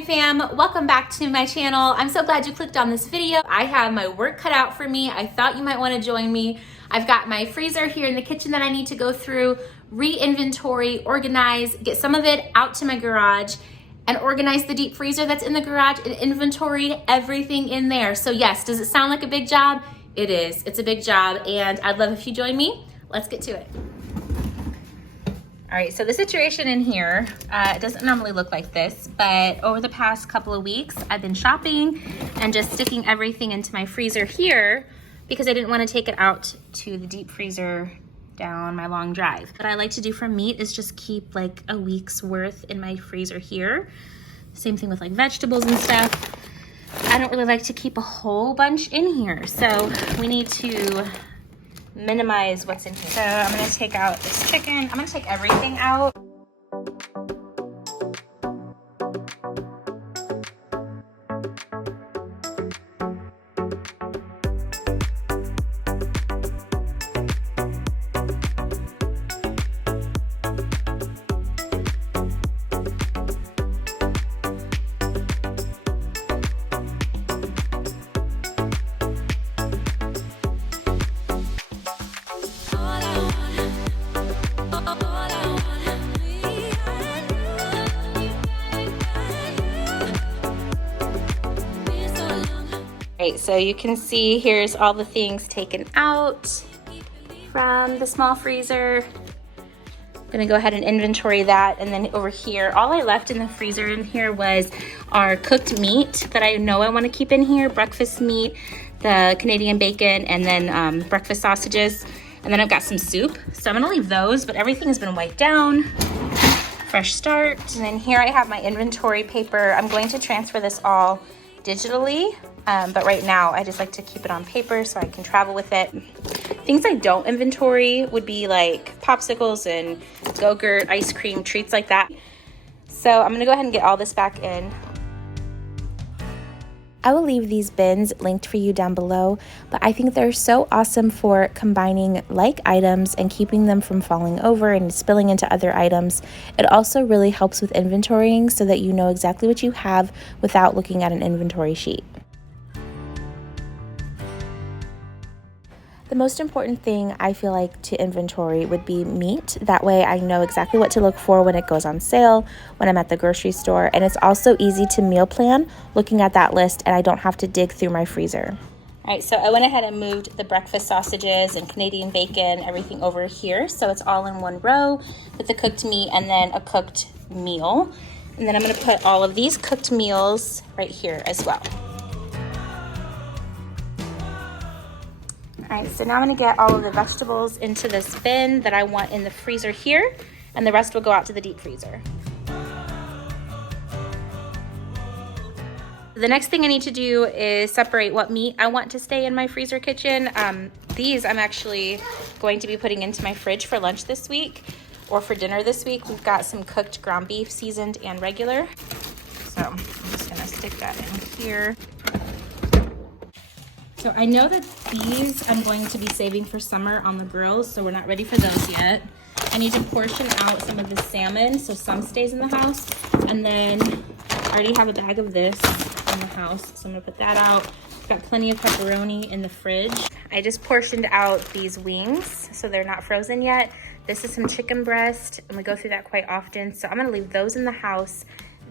Hi fam, welcome back to my channel. I'm so glad you clicked on this video. I have my work cut out for me. I thought you might want to join me. I've got my freezer here in the kitchen that I need to go through, re-inventory, organize, get some of it out to my garage, and organize the deep freezer that's in the garage and inventory everything in there. So yes, does it sound like a big job? It is. It's a big job, and I'd love if you join me. Let's get to it. All right, so the situation in here, it doesn't normally look like this, but over the past couple of weeks, I've been shopping and just sticking everything into my freezer here because I didn't want to take it out to the deep freezer down my long drive. What I like to do for meat is just keep like a week's worth in my freezer here. Same thing with like vegetables and stuff. I don't really like to keep a whole bunch in here, so we need to minimize what's in here. So I'm gonna take out this chicken. I'm gonna take everything out. Right, so you can see here's all the things taken out from the small freezer. I'm gonna go ahead and inventory that, and then over here, all I left in the freezer in here was our cooked meat that I know I want to keep in here, breakfast meat, the Canadian bacon, and then breakfast sausages. And then I've got some soup, so I'm gonna leave those, but everything has been wiped down. Fresh start. And then here I have my inventory paper. I'm going to transfer this all digitally, but right now I just like to keep it on paper so I can travel with it. Things I don't inventory would be like popsicles and Go-Gurt, ice cream, treats like that. So I'm gonna go ahead and get all this back in. I will leave these bins linked for you down below, but I think they're so awesome for combining like items and keeping them from falling over and spilling into other items. It also really helps with inventorying so that you know exactly what you have without looking at an inventory sheet. The most important thing I feel like to inventory would be meat. That way I know exactly what to look for when it goes on sale, when I'm at the grocery store, and it's also easy to meal plan looking at that list, and I don't have to dig through my freezer. All right, so I went ahead and moved the breakfast sausages and Canadian bacon, everything over here, so it's all in one row with the cooked meat and then a cooked meal. And then I'm gonna put all of these cooked meals right here as well. All right, so now I'm gonna get all of the vegetables into this bin that I want in the freezer here, and the rest will go out to the deep freezer. The next thing I need to do is separate what meat I want to stay in my freezer kitchen. These I'm actually going to be putting into my fridge for lunch this week, or for dinner this week. We've got some cooked ground beef, seasoned and regular. So I'm just gonna stick that in here. So I know that these I'm going to be saving for summer on the grills, so we're not ready for those yet. I need to portion out some of the salmon, so some stays in the house. And then I already have a bag of this in the house, so I'm gonna put that out. I've got plenty of pepperoni in the fridge. I just portioned out these wings, so they're not frozen yet. This is some chicken breast, and we go through that quite often, so I'm gonna leave those in the house.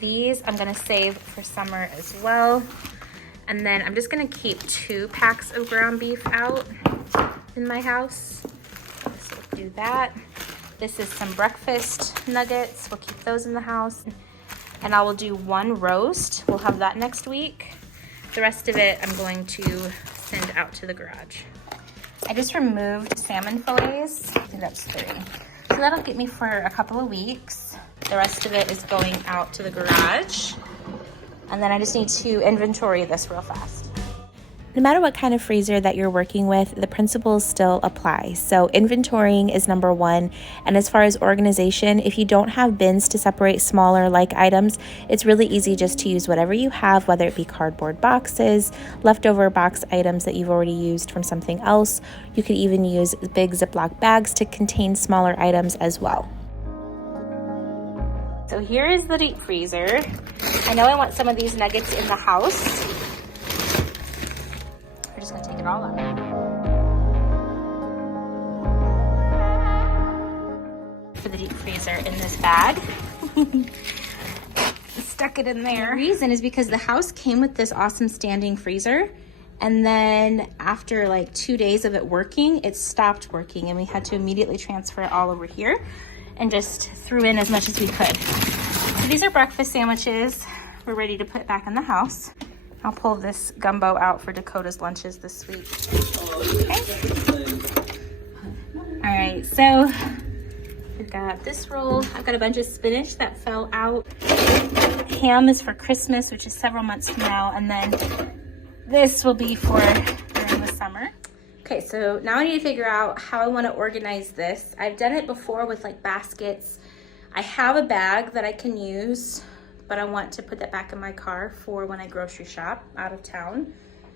These I'm gonna save for summer as well. And then I'm just gonna keep 2 packs of ground beef out in my house. So we'll do that. This is some breakfast nuggets. We'll keep those in the house. And I will do 1 roast. We'll have that next week. The rest of it I'm going to send out to the garage. I just removed salmon fillets. I think that's 3. So that'll get me for a couple of weeks. The rest of it is going out to the garage. And then I just need to inventory this real fast. No matter what kind of freezer that you're working with, the principles still apply. So inventorying is number 1. And as far as organization, if you don't have bins to separate smaller like items, it's really easy just to use whatever you have, whether it be cardboard boxes, leftover box items that you've already used from something else. You could even use big Ziploc bags to contain smaller items as well. So here is the deep freezer. I know I want some of these nuggets in the house. We're just gonna take it all out. For the deep freezer in this bag. Stuck it in there. The reason is because the house came with this awesome standing freezer, and then after like 2 days of it working, it stopped working, and we had to immediately transfer it all over here and just threw in as much as we could. So these are breakfast sandwiches we're ready to put back in the house. I'll pull this gumbo out for Dakota's lunches this week. Okay. All right, so we've got this roll. I've got a bunch of spinach that fell out. Ham is for Christmas, which is several months from now, and then this will be for during the summer. Okay, so now I need to figure out how I want to organize this. I've done it before with like baskets. I have a bag that I can use, but I want to put that back in my car for when I grocery shop out of town.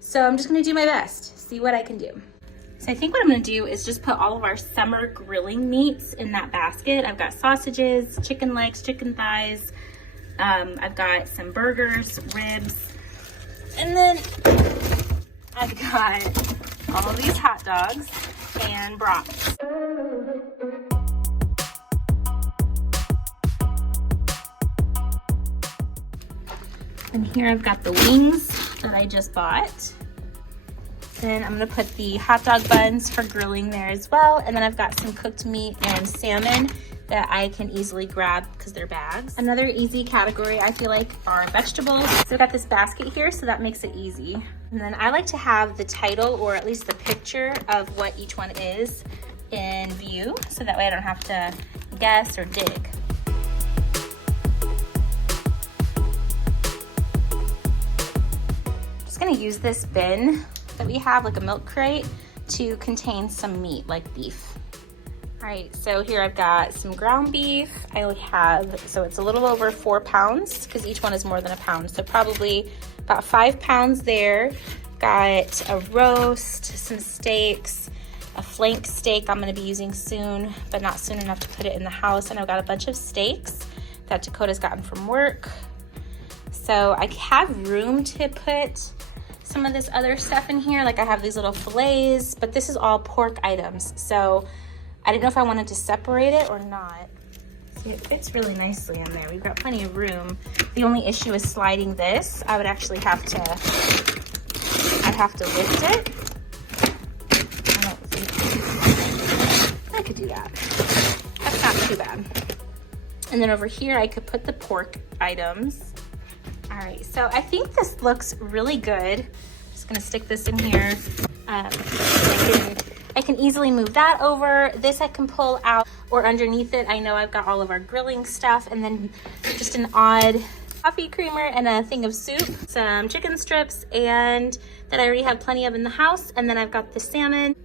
So I'm just gonna do my best, see what I can do. So I think what I'm gonna do is just put all of our summer grilling meats in that basket. I've got sausages, chicken legs, chicken thighs. I've got some burgers, ribs, and then I've got all these hot dogs and brats. And here I've got the wings that I just bought. Then I'm gonna put the hot dog buns for grilling there as well. And then I've got some cooked meat and salmon that I can easily grab because they're bags. Another easy category I feel like are vegetables. So I've got this basket here, so that makes it easy. And then I like to have the title, or at least the picture of what each one is, in view, so that way I don't have to guess or dig. Just gonna use this bin that we have, like a milk crate, to contain some meat, like beef. All right, so here I've got some ground beef. I only have, so it's a little over 4 pounds because each one is more than a pound. So probably about 5 pounds there. Got a roast, some steaks, a flank steak I'm gonna be using soon, but not soon enough to put it in the house. And I've got a bunch of steaks that Dakota's gotten from work. So I have room to put some of this other stuff in here. Like I have these little fillets, but this is all pork items. So I didn't know if I wanted to separate it or not. See, it fits really nicely in there. We've got plenty of room. The only issue is sliding this. I would actually have to, I'd have to lift it. I don't think I could do that. That's not too bad. And then over here, I could put the pork items. All right, so I think this looks really good. Just gonna stick this in here. I can easily move that over. This I can pull out, or underneath it, I know I've got all of our grilling stuff, and then just an odd coffee creamer and a thing of soup, some chicken strips, and that I already have plenty of in the house. And then I've got the salmon.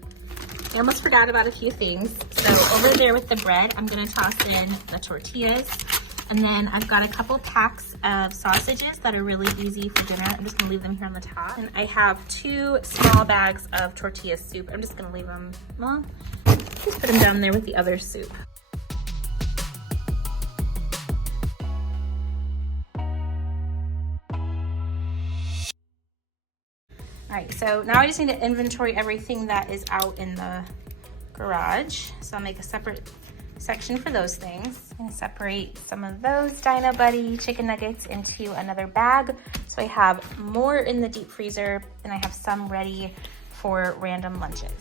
I almost forgot about a few things. So over there with the bread, I'm gonna toss in the tortillas. And then I've got a couple packs of sausages that are really easy for dinner. I'm just gonna leave them here on the top. And I have 2 small bags of tortilla soup. I'm just gonna leave them, well, just put them down there with the other soup. All right, so now I just need to inventory everything that is out in the garage. So I'll make a separate section for those things. I'm gonna separate some of those Dino Buddy chicken nuggets into another bag. So I have more in the deep freezer and I have some ready for random lunches.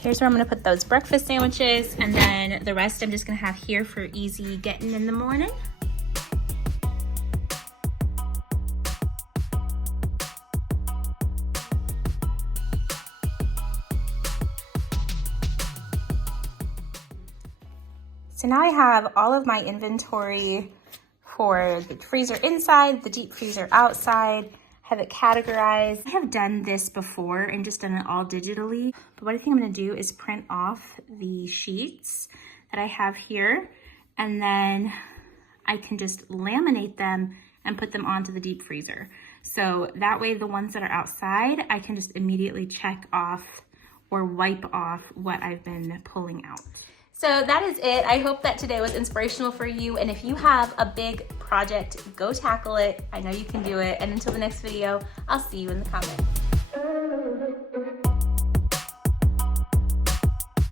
Here's where I'm gonna put those breakfast sandwiches, and then the rest I'm just gonna have here for easy getting in the morning. So now I have all of my inventory for the freezer inside, the deep freezer outside, have it categorized. I have done this before and just done it all digitally, but what I think I'm gonna do is print off the sheets that I have here, and then I can just laminate them and put them onto the deep freezer. So that way the ones that are outside, I can just immediately check off or wipe off what I've been pulling out. So that is it. I hope that today was inspirational for you. And if you have a big project, go tackle it. I know you can do it. And until the next video, I'll see you in the comments.